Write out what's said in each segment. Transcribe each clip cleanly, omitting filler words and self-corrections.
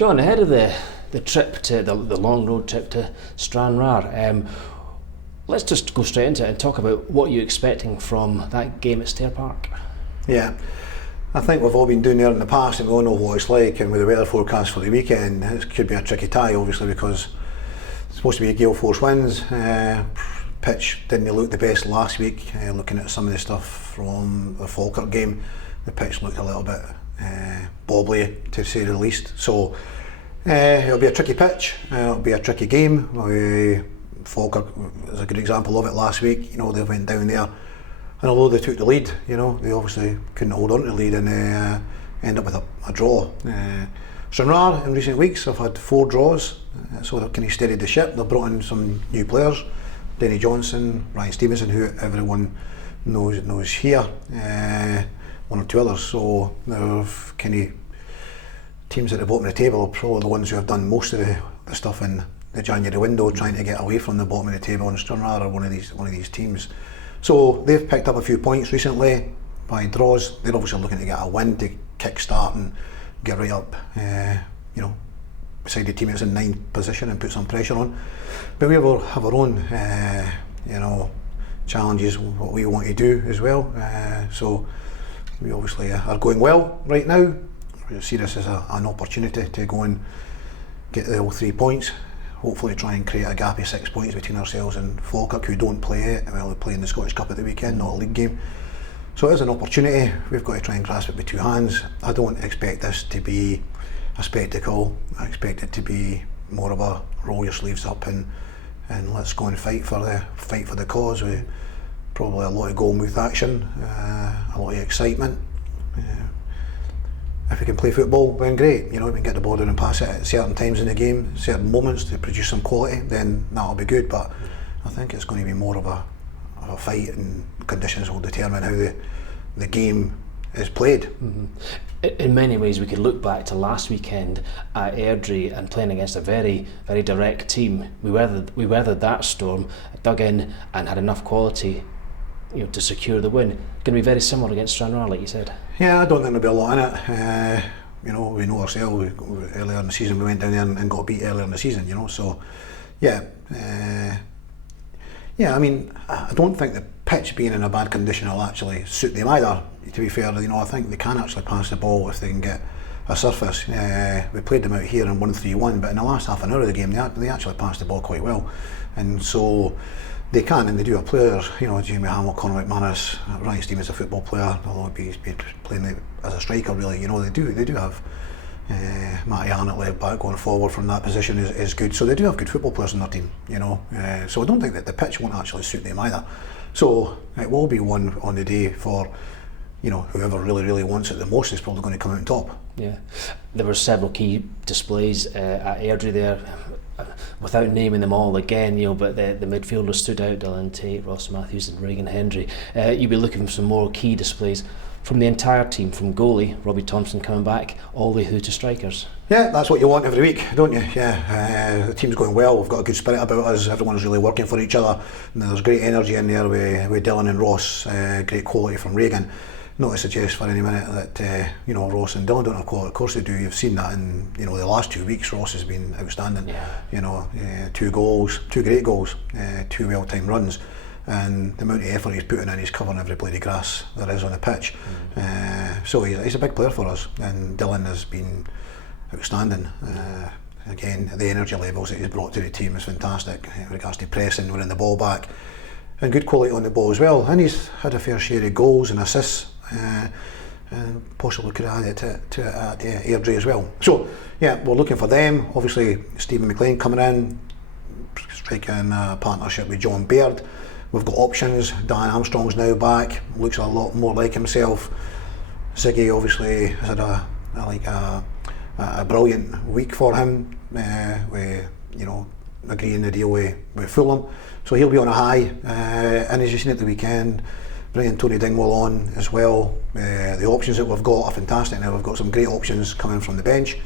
John, ahead of the trip to the long road trip to Stranraer, let's just go straight into it and talk about what you're expecting from that game at Stair Park. Yeah, I think we've all been down there in the past and we all know what it's like, and with the weather forecast for the weekend it could be a tricky tie, obviously, because it's supposed to be gale force winds. Pitch didn't look the best last week. Looking at some of the stuff from the Falkirk game, the pitch looked a little bit bobbly, to say the least. So it'll be a tricky pitch, it'll be a tricky game. Falkirk is a good example of it last week. You know, they went down there, and although they took the lead, you know, they obviously couldn't hold on to the lead, and end up with a draw. Stranraer in recent weeks have had 4 draws, so they've kind of steadied the ship. They've brought in some new players, Denny Johnson, Ryan Stevenson, who everyone knows here, one or two others. So they've kind of teams at the bottom of the table are probably the ones who have done most of the stuff in the January window, trying to get away from the bottom of the table, and Stranraer are one of these teams. So they've picked up a few points recently by draws. They're obviously looking to get a win to kick-start and get right up, you know, beside the team that's in 9th position and put some pressure on. But we will have our own, you know, challenges, what we want to do as well. So we obviously are going well right now. We see this as an opportunity to go and get the all 3 points. Hopefully try and create a gap of 6 points between ourselves and Falkirk, who don't play it. Well, they play in the Scottish Cup at the weekend, not a league game. So it is an opportunity. We've got to try and grasp it with 2 hands. I don't expect this to be a spectacle. I expect it to be more of a roll your sleeves up and let's go and fight for the cause, with probably a lot of goal mouth action, a lot of excitement. If we can play football, then great. You know, we can get the ball down and pass it at certain times in the game, certain moments to produce some quality, then that'll be good. But I think it's going to be more of a fight, and conditions will determine how the game is played. Mm-hmm. In many ways, we could look back to last weekend at Airdrie and playing against a very, very direct team. We weathered that storm, dug in, and had enough quality, you know, to secure the win. Going to be very similar against Stranraer, like you said. Yeah, I don't think there'll be a lot in it. You know, we know ourselves. Earlier in the season, we went down there and got beat earlier in the season. You know, so yeah. Yeah, I mean, I don't think the pitch being in a bad condition will actually suit them either. To be fair, you know, I think they can actually pass the ball if they can get a surface. We played them out here in 1-3-1, but in the last half an hour of the game, they actually passed the ball quite well, and so they can, and they do have players. You know, Jamie Hamill, Conor McManus, Ryan Stevens, a football player, although he's playing as a striker really. You know, they do have. Matty Arnott left back going forward from that position is good, so they do have good football players in their team, you know. So I don't think that the pitch won't actually suit them either. So it will be one on the day for, you know, whoever really wants it the most is probably going to come out on top. Yeah, there were several key displays at Airdrie there, without naming them all again, you know, but the midfielders stood out: Dylan Tate, Ross Matthews and Regan Hendry. You'll be looking for some more key displays from the entire team, from goalie Robbie Thompson coming back all the way through to strikers. Yeah, that's what you want every week, don't you? Yeah, the team's going well. We've got a good spirit about us. Everyone's really working for each other. And there's great energy in there with Dylan and Ross. Great quality from Regan. Not to suggest for any minute that you know, Ross and Dylan don't have quality. Of course they do. You've seen that in, you know, the last 2 weeks. Ross has been outstanding. Yeah. You know, 2 goals, 2 great goals, 2 well-timed runs. And the amount of effort he's putting in, he's covering every blade of grass there is on the pitch. So he's a big player for us, and Dylan has been outstanding. Again, the energy levels that he's brought to the team is fantastic in regards to pressing, winning the ball back, and good quality on the ball as well. And he's had a fair share of goals and assists, and possibly could add it to at Airdrie as well. So yeah, we're looking for them. Obviously Stephen McGlynn coming in, striking a partnership with John Baird. We've got options. Dan Armstrong's now back, looks a lot more like himself. Ziggy obviously has had a brilliant week for him, with, you know, agreeing the deal with Fulham, so he'll be on a high. And as you've seen at the weekend, bringing Tony Dingwall on as well. The options that we've got are fantastic now. We've got some great options coming from the bench.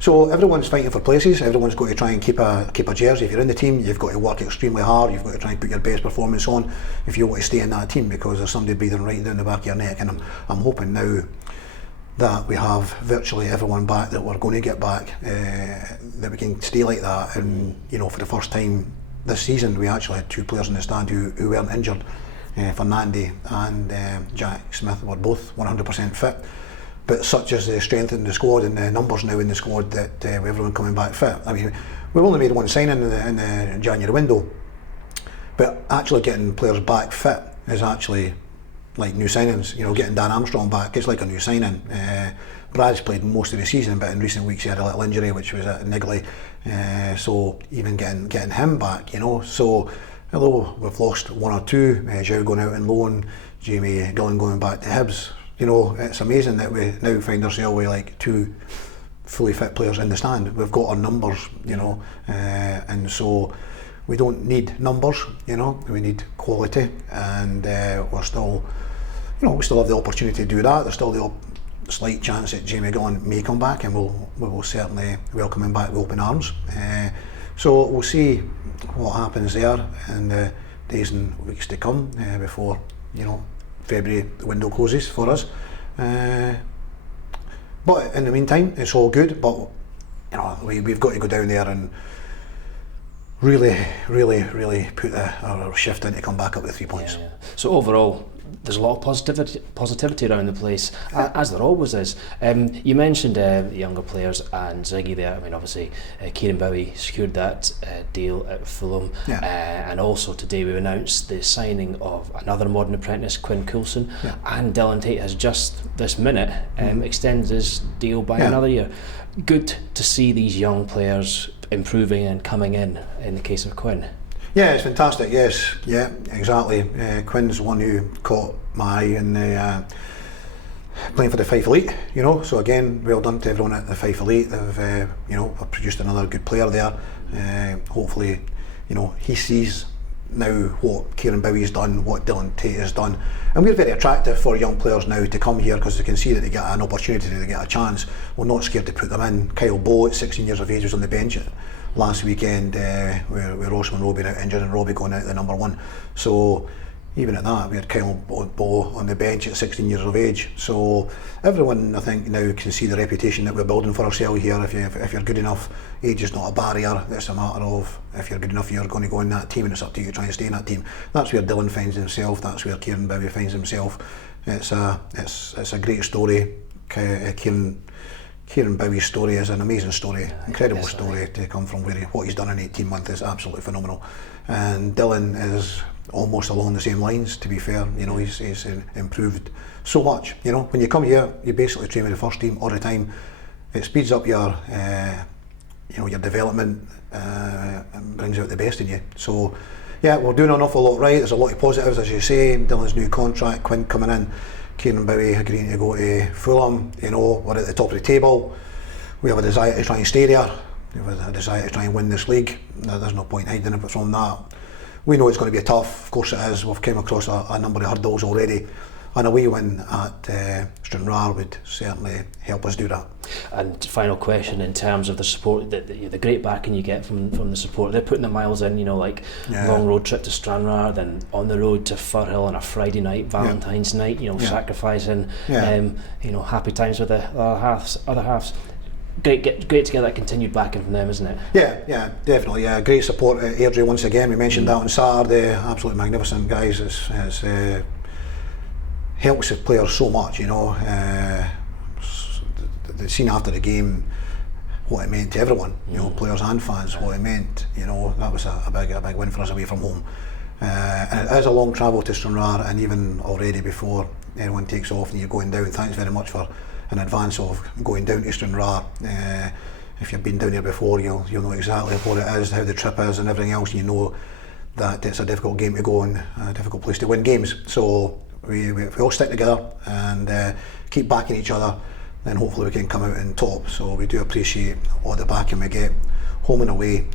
So everyone's fighting for places. Everyone's got to try and keep a jersey. If you're in the team, you've got to work extremely hard. You've got to try and put your best performance on if you want to stay in that team, because there's somebody breathing right down the back of your neck. And I'm hoping now, that we have virtually everyone back that we're going to get back, that we can stay like that. And you know, for the first time this season, we actually had 2 players in the stand who weren't injured. Fernandy and Jack Smith were both 100% fit. But such as the strength in the squad and the numbers now in the squad that with everyone coming back fit. I mean, we've only made one signing in the January window, but actually getting players back fit is actually like new signings. You know, getting Dan Armstrong back, it's like a new signing. Brad's played most of the season, but in recent weeks he had a little injury, which was niggly. So even getting him back, you know. So although we've lost 1 or 2, Zhao going out on loan, Jamie Gillen going back to Hibs, you know, it's amazing that we now find ourselves with like 2 fully fit players in the stand. We've got our numbers, you know, and so we don't need numbers, you know, we need quality, and we're still, you know, we still have the opportunity to do that. There's still the slight chance that Jamie Gillen may come back, and we will certainly welcome him back with open arms. So we'll see what happens there in the days and weeks to come before, you know, February the window closes for us. But in the meantime, it's all good. But you know, we've got to go down there and really put our shift in to come back up with 3 points. Yeah. So overall, there's a lot of positivity around the place, as there always is. You mentioned the younger players and Ziggy there. I mean, obviously, Kieran Bowie secured that deal at Fulham, and also today we announced the signing of another modern apprentice, Quinn Coulson, and Dylan Tate has just this minute extended his deal by another year. Good to see these young players improving and coming in the case of Quinn. Yeah, it's fantastic, yes, yeah, exactly. Quinn's the one who caught my eye in the playing for the Fife Elite, you know, so again, well done to everyone at the Fife Elite. They've, you know, produced another good player there. Hopefully, you know, he sees now what Kieran Bowie's done, what Dylan Tate has done, and we're very attractive for young players now to come here because they can see that they get an opportunity, they get a chance. We're not scared to put them in. Kyle Bowe at 16 years of age was on the bench last weekend with Ross Monroe being out injured and Robbie going out the number 1. So even at that, we had Kyle Bowe on the bench at 16 years of age. So everyone, I think, now can see the reputation that we're building for ourselves here. If you're good enough, age is not a barrier. It's a matter of if you're good enough, you're going to go in that team, and it's up to you to try and stay in that team. That's where Dylan finds himself. That's where Kieran Bowie finds himself. It's a great story. Kieran Bowie's story is an amazing story, incredible story to come from what he's done in 18 months is absolutely phenomenal. And Dylan is almost along the same lines, to be fair. You know, he's improved so much. You know, when you come here, you basically train with the first team all the time. It speeds up your, you know, your development and brings out the best in you. So, yeah, we're doing an awful lot right. There's a lot of positives, as you say. Dylan's new contract, Quinn coming in, Kieran Bowie agreeing to go to Fulham. You know, we're at the top of the table. We have a desire to try and stay there. We have a desire to try and win this league. There's no point hiding it from that. We know it's going to be tough, of course it is. We've come across a number of hurdles already, and a wee win at Stranraer would certainly help us do that. And final question, in terms of the support, the great backing you get from the support, they're putting the miles in, you know, like long road trip to Stranraer, then on the road to Firhill on a Friday night, Valentine's night, you know, sacrificing, you know, happy times with the other halves. Great to get that continued backing from them, isn't it? Yeah, definitely. Yeah, great support at Airdrie once again. We mentioned that on Saturday. Absolutely magnificent guys. It's helps the players so much. You know, the scene after the game, what it meant to everyone. You know, players and fans. What it meant. You know, that was a big win for us away from home. And it is a long travel to Stranraer, and even already before anyone takes off and you're going down. Thanks very much for in advance of going down to Stranraer. If you've been down here before, you'll know exactly what it is, how the trip is and everything else. You know that it's a difficult game to go and a difficult place to win games. So we all stick together and keep backing each other, then hopefully we can come out on top. So we do appreciate all the backing we get, home and away,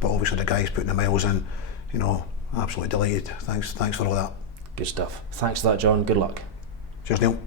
but obviously the guys putting the miles in, you know, absolutely delighted. Thanks for all that. Good stuff. Thanks for that, John. Good luck. Cheers, Neil.